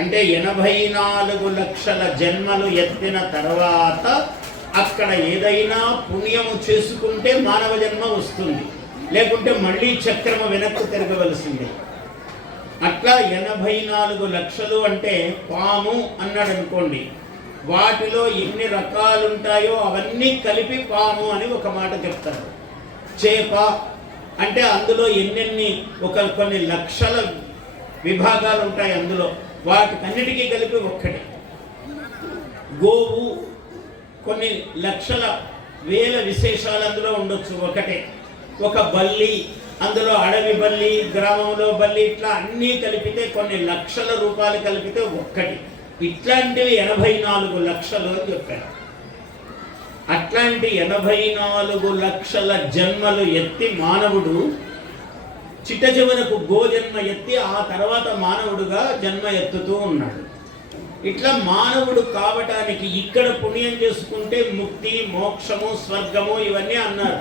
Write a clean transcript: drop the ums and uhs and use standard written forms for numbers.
అంటే 84 లక్షల జన్మలు ఎత్తిన తర్వాత అక్కడ ఏదైనా పుణ్యము చేసుకుంటే మానవ జన్మ వస్తుంది, లేకుంటే మళ్ళీ చక్రము వెనక్కు తిరగవలసింది. అట్లా 84 లక్షలు అంటే పాము అన్నాడు అనుకోండి, వాటిలో ఎన్ని రకాలు ఉంటాయో అవన్నీ కలిపి పాము అని ఒక మాట చెప్తారు. చేప అంటే అందులో ఎన్నెన్ని కొన్ని లక్షల విభాగాలు ఉంటాయి, అందులో వాటికన్నిటికీ కలిపి ఒక్కటే. గోవు కొన్ని లక్షల వేల విశేషాలు అందులో ఉండొచ్చు, ఒకటే. ఒక బల్లి, అందులో అడవి బల్లి, గ్రామంలో బల్లి, ఇట్లా అన్నీ కలిపితే కొన్ని లక్షల రూపాయలు కలిపితే ఒక్కటి. ఇట్లాంటివి 84 లక్షలు అని చెప్పారు. అట్లాంటి 84 లక్షల జన్మలు ఎత్తి మానవుడు చిట్ట చివరకు గోజన్మ ఎత్తి ఆ తర్వాత మానవుడుగా జన్మ ఎత్తుతూ ఉన్నాడు. ఇట్లా మానవుడు కావటానికి ఇక్కడ పుణ్యం చేసుకుంటే ముక్తి, మోక్షము, స్వర్గము ఇవన్నీ అన్నారు.